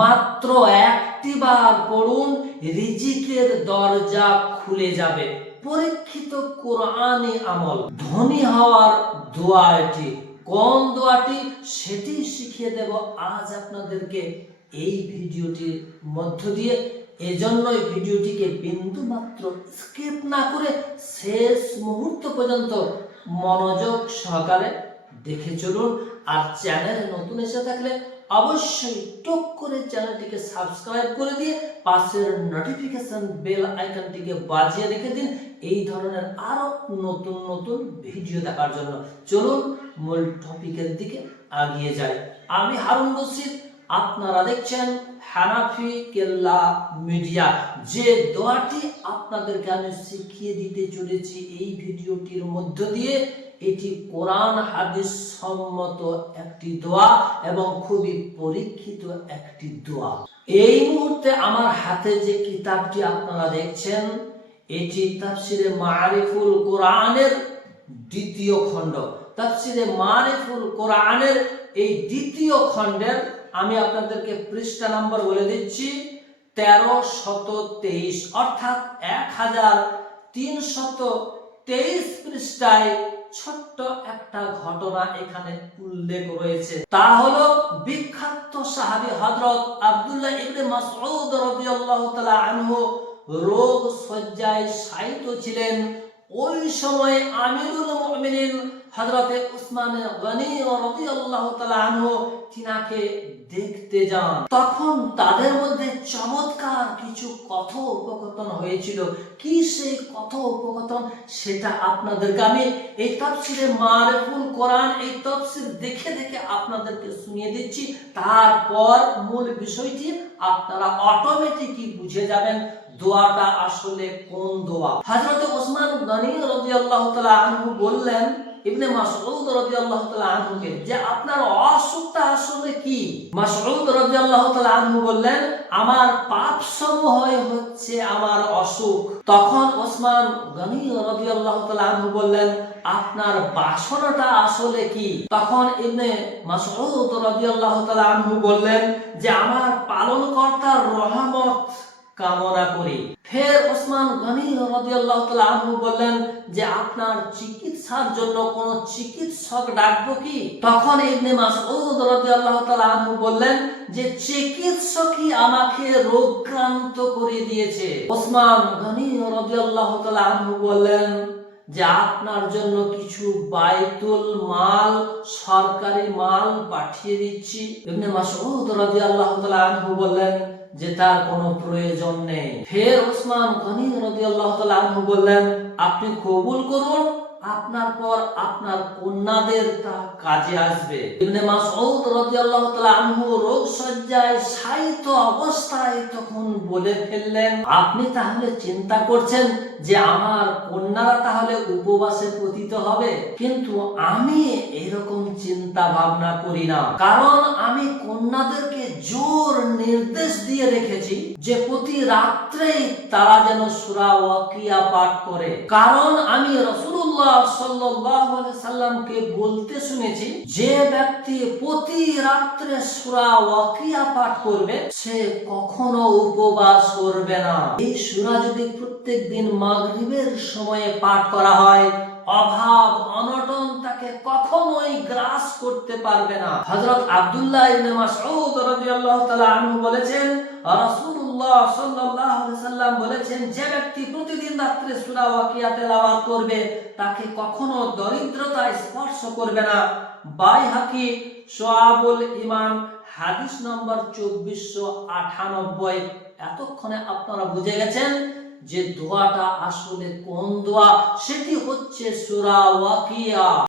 মাত্র একটি বার পড়ুন, রিজিকের দরজা খুলে যাবে। পরীক্ষিত কোরআনি আমল, ধনী হওয়ার দোয়া এটি। কোন দোয়াটি সেটি শিখিয়ে দেব আজ আপনাদেরকে এই ভিডিওটির মধ্য দিয়ে। এজন্যই ভিডিওটিকে বিন্দু মাত্র স্কিপ না করে শেষ মুহূর্ত পর্যন্ত মনোযোগ সহকারে দেখে চলুন। আর চ্যানেলে নতুন এসে থাকলে অবশ্যই টক করে চ্যানেলটিকে সাবস্ক্রাইব করে দিয়ে পাশের নোটিফিকেশন বেল আইকনটিকে বাজিয়ে রেখে দিন এই ধরনের আরো নতুন নতুন ভিডিও দেখার জন্য। চলুন মূল টপিকের দিকে এগিয়ে যাই। আমি হারুন রশিদ, আপনারা দেখছেন হানাফি কেল্লা মিডিয়া। যে দোয়াটি আপনাদেরকে আমি শিখিয়ে দিতে চলেছি এই ভিডিওটির মধ্য দিয়ে, এটি কোরআন হাদিস সম্মত একটি দোয়া এবং খুবই পরীক্ষিত একটি দোয়া। এই মুহূর্তে আমার হাতে যে কিতাবটি আপনারা দেখছেন, এটি তাফসিরে মারিফুল কোরআনের দ্বিতীয় খণ্ড। তাফসিরে মারিফুল কোরআনের এই দ্বিতীয় খণ্ডের আমি আপনাদেরকে পৃষ্ঠা নাম্বার বলে দিচ্ছি 1323, অর্থাৎ 1323 পৃষ্ঠায় ছোট্ট একটা ঘটনা এখানে উল্লেখ রয়েছে। তা হলো বিখ্যাত সাহাবী হযরত আব্দুল্লাহ ইবনে মাসউদ রাদিয়াল্লাহু তাআলা আনহু রোগ শয্যায় শায়িত ছিলেন। ওই সময় আমিরুল মুমিনিন হযরতে উসমান গনি রাদিয়াল্লাহু তাআলা আনহু তিনাকে দেখতে যান। তখন তাদের মধ্যে চমৎকার কিছু কথোপকথন হয়েছিল। কি সেই কথোপকথন সেটা আপনাদেরকে আমি এই তাফসিরে মারিফুল কোরআন এই তাফসির দেখে দেখে আপনাদেরকে শুনিয়ে দিচ্ছি। তারপর মূল বিষয়টি আপনারা অটোমেটিকই বুঝে যাবেন দোয়াটা আসলে কোন দোয়া। হযরত উসমান গনি রাদিয়াল্লাহু তাআলা আনহু বললেন ইবনে মাসউদ রাদিয়াল্লাহু তাআলা আনহুকে যে আপনার অসুখটা আসলে কি? মাসউদ রাদিয়াল্লাহু তাআলা আনহু বললেন আমার পাপ সমূহই হচ্ছে আমার অসুখ। তখন ওসমান গনি রাদিয়াল্লাহু তাআলা আনহু বললেন আপনার বাসনাটা আসলে কি? তখন ইবনে মাসউদ রাদিয়াল্লাহু তাআলা আনহু বললেন যে আমার পালনকর্তার রহমত কামনা করি। ফের ওসমান গনি রাদিয়াল্লাহু তাআলা আনহু বললেন যে আপনার চিকিৎসার জন্য কোন চিকিৎসক ডাকবো কি? তখন ইবনে মাসউদ রাদিয়াল্লাহু তাআলা আনহু বললেন যে চিকিৎসকই আমাকে রোগক্রান্ত করে দিয়েছে। ওসমান গনি রাদিয়াল্লাহু তাআলা আনহু বললেন যে আপনার জন্য কিছু বাইতুল মাল, সরকারি মাল পাঠিয়ে দিচ্ছি। ইবনে মাসউদ রাদিয়াল্লাহু তাআলা আনহু বললেন যে তার কোনো প্রয়োজন নেই। ফের ওসমান গনি রাদিয়াল্লাহু তাআলা আনহু বললেন আপনি কবুল করুন, আপনার পর আপনার কন্যাদের তা কাজে আসবে। ইবনে মাসউদ রাদিয়াল্লাহু তাআলা আনহু রোগ শয্যায় শায়িত অবস্থায় তখন বলে ফেললেন আপনি তাহলে চিন্তা করছেন যে আমার কন্যারা তাহলে উপবাসে পতিত হবে, কিন্তু আমি এরকম চিন্তা ভাবনা করি না। কারণ আমি কন্যাদেরকে জোর নির্দেশ দিয়ে রেখেছি যে প্রতি রাত্রেই তারা যেন সূরা ওয়াকিয়া পাঠ করে। কারণ আমি রাসূলুল্লাহ সাল্লাল্লাহু আলাইহি সাল্লামকে বলতে শুনেছি যে ব্যক্তি প্রতি রাত্রে সূরা ওয়াকিয়া পাঠ করবে সে কখনো উপবাস করবে না। এই সূরা যদি প্রত্যেকদিন মাগরিবের সময়ে পাঠ করা হয়, অভাব অনটন তাকে কখনোই গ্রাস করতে পারবে না। হযরত আব্দুল্লাহ ইবনে মাসউদ রাদিয়াল্লাহু তাআলা আনহু বলেছেন রাসূলুল্লাহ সাল্লাল্লাহু আলাইহি সাল্লাম বলেছেন যে ব্যক্তি প্রতিদিন রাতে সূরা ওয়াকিয়া তেলাওয়াত করবে তাকে কখনো দরিদ্রতা স্পর্শ করবে না। বাইহাকি শুআবুল ঈমান হাদিস নম্বর 2498। এতক্ষণে আপনারা বুঝে গেছেন যে দোয়াটা আসলে কোন দোয়া। সেটি হচ্ছে সূরা ওয়াকিয়া।